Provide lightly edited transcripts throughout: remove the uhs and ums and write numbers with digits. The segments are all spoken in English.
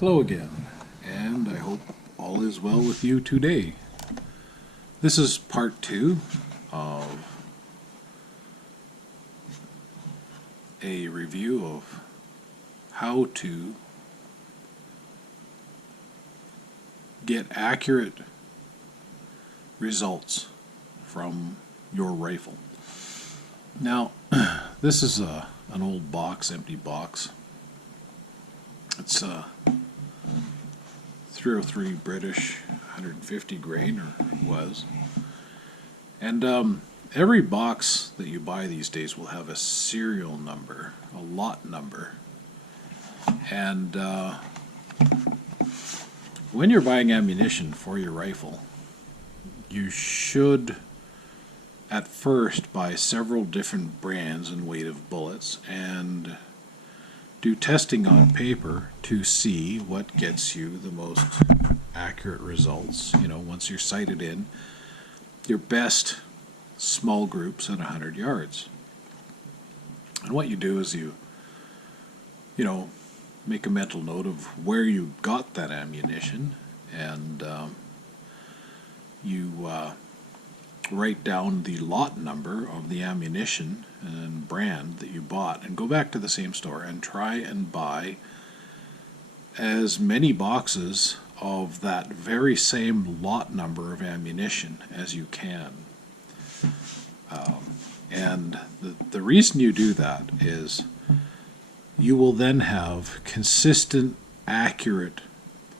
Hello again, and I hope all is well with you today. This is part 2 of a review of how to get accurate results from your rifle. Now, this is an old box, empty box. It's 303 British, 150 grain, or was. And every box that you buy these days will have a serial number, a lot number. And when you're buying ammunition for your rifle, you should at first buy several different brands and weight of bullets and do testing on paper to see what gets you the most accurate results. You know, once you're sighted in, your best small groups at 100 yards. And what you do is you make a mental note of where you got that ammunition, and you write down the lot number of the ammunition and brand that you bought, and go back to the same store and try and buy as many boxes of that very same lot number of ammunition as you can. And the reason you do that is you will then have consistent, accurate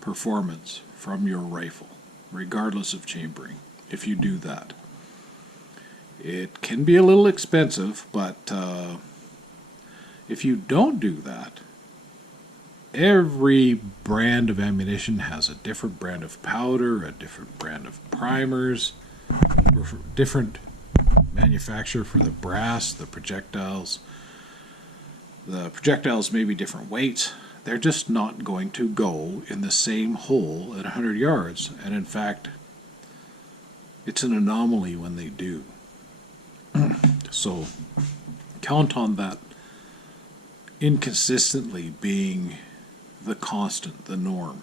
performance from your rifle, regardless of chambering, if you do that. It can be a little expensive, but if you don't do that, every brand of ammunition has a different brand of powder, a different brand of primers, different manufacturer for the brass, the projectiles. The projectiles may be different weights. They're just not going to go in the same hole at 100 yards. And in fact, it's an anomaly when they do. So count on that inconsistently being the constant, the norm,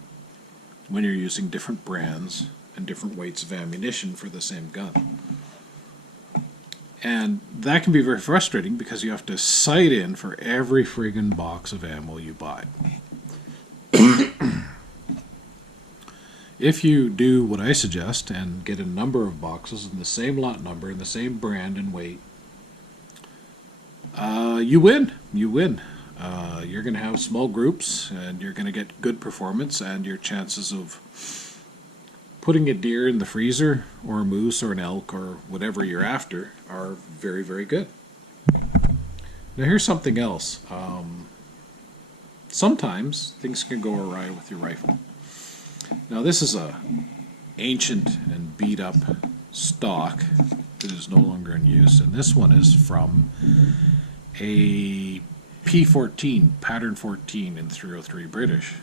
when you're using different brands and different weights of ammunition for the same gun. And that can be very frustrating because you have to sight in for every friggin' box of ammo you buy. If you do what I suggest and get a number of boxes in the same lot number and the same brand and weight, you win. You win. You're going to have small groups, and you're going to get good performance, and your chances of putting a deer in the freezer, or a moose, or an elk, or whatever you're after are very, very good. Now here's something else. Sometimes things can go awry with your rifle. Now this is a ancient and beat up stock that is no longer in use, and this one is from a P14, pattern 14 in 303 British.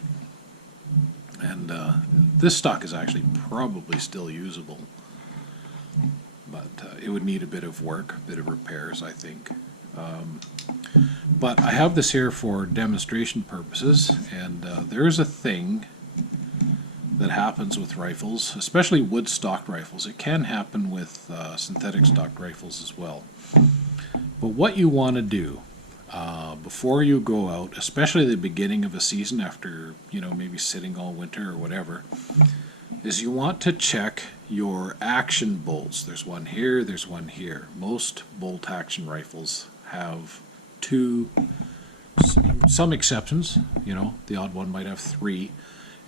And this stock is actually probably still usable, but it would need a bit of work, a bit of repairs, I think. But I have this here for demonstration purposes, and there is a thing that happens with rifles, especially wood stock rifles. It can happen with synthetic stock rifles as well. But what you want to do before you go out, especially at the beginning of a season after, maybe sitting all winter or whatever, is you want to check your action bolts. There's one here, there's one here. Most bolt action rifles have two, some exceptions, the odd one might have three.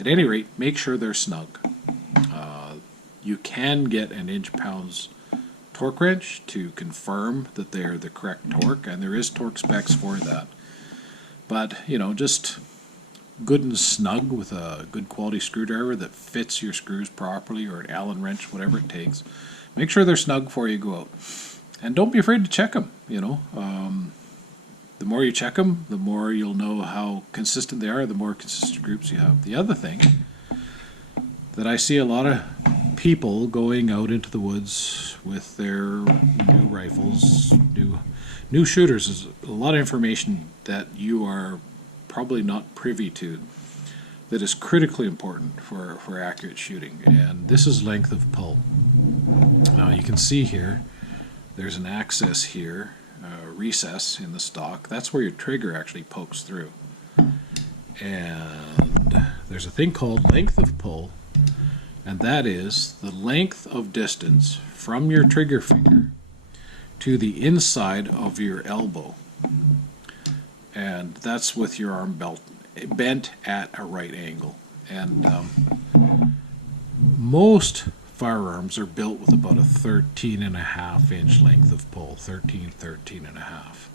At any rate, make sure they're snug. You can get an inch-pounds torque wrench to confirm that they're the correct torque, and there is torque specs for that. But, just good and snug with a good quality screwdriver that fits your screws properly, or an Allen wrench, whatever it takes. Make sure they're snug before you go out. And don't be afraid to check them, The more you check them, the more you'll know how consistent they are, the more consistent groups you have. The other thing that I see a lot of people going out into the woods with their new rifles, new shooters, is a lot of information that you are probably not privy to. that is critically important for accurate shooting, and this is length of pull. Now you can see here, there's an access here, recess in the stock. That's where your trigger actually pokes through. And there's a thing called length of pull, and that is the length of distance from your trigger finger to the inside of your elbow. And that's with your arm bent at a right angle. And most firearms are built with about a 13.5 inch length of pull, 13.5.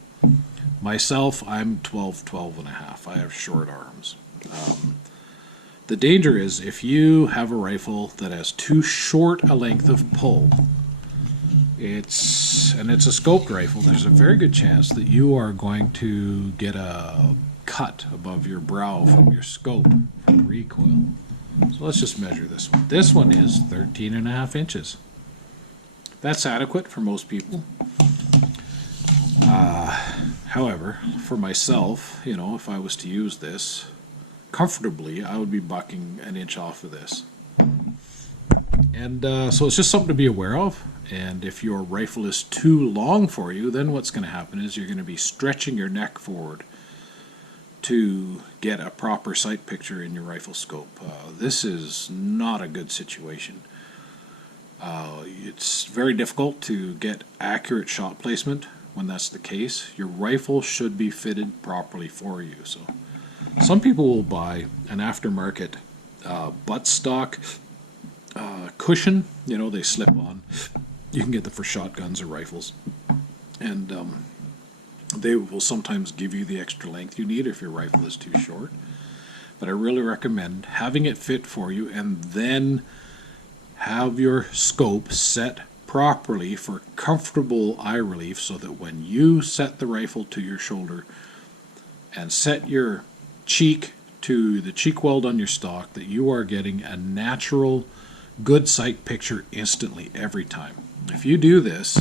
Myself, I'm 12.5. I have short arms. The danger is if you have a rifle that has too short a length of pull, it's a scoped rifle, there's a very good chance that you are going to get a cut above your brow from your scope, from recoil. So let's just measure this one. This one is 13.5 inches. That's adequate for most people. However, for myself, you know, if I was to use this comfortably, I would be bucking an inch off of this. And so it's just something to be aware of. And if your rifle is too long for you, then what's going to happen is you're going to be stretching your neck forward to get a proper sight picture in your rifle scope. This is not a good situation. It's very difficult to get accurate shot placement when that's the case. Your rifle should be fitted properly for you. So some people will buy an aftermarket buttstock cushion, you know, they slip on. You can get them for shotguns or rifles. And they will sometimes give you the extra length you need if your rifle is too short. But I really recommend having it fit for you and then have your scope set properly for comfortable eye relief so that when you set the rifle to your shoulder and set your cheek to the cheek weld on your stock, that you are getting a natural, good sight picture instantly every time. If you do this,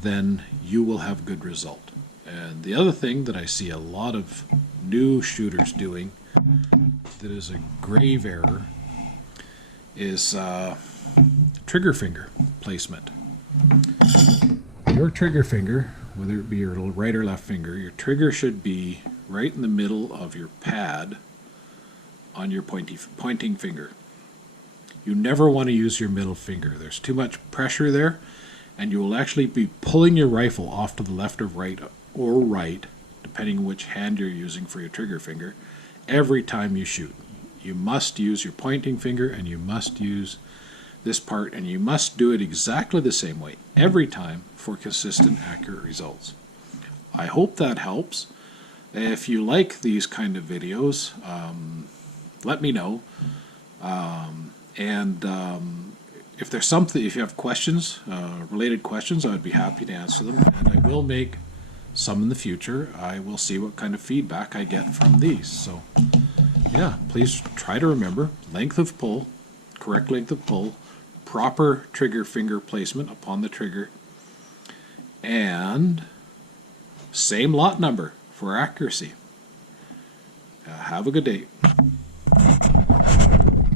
then you will have good result. And the other thing that I see a lot of new shooters doing that is a grave error is trigger finger placement. Your trigger finger, whether it be your right or left finger, your trigger should be right in the middle of your pad on your pointing finger. You never want to use your middle finger. There's too much pressure there, and you will actually be pulling your rifle off to the left or right, depending on which hand you're using for your trigger finger, every time you shoot. You must use your pointing finger, and you must use this part, and you must do it exactly the same way every time for consistent, accurate results. I hope that helps. If you like these kind of videos, let me know. If there's something, if you have questions, related questions, I would be happy to answer them, and I will make some in the future. I will see what kind of feedback I get from these. So, yeah, please try to remember length of pull, correct length of pull, proper trigger finger placement upon the trigger, and same lot number for accuracy. Have a good day.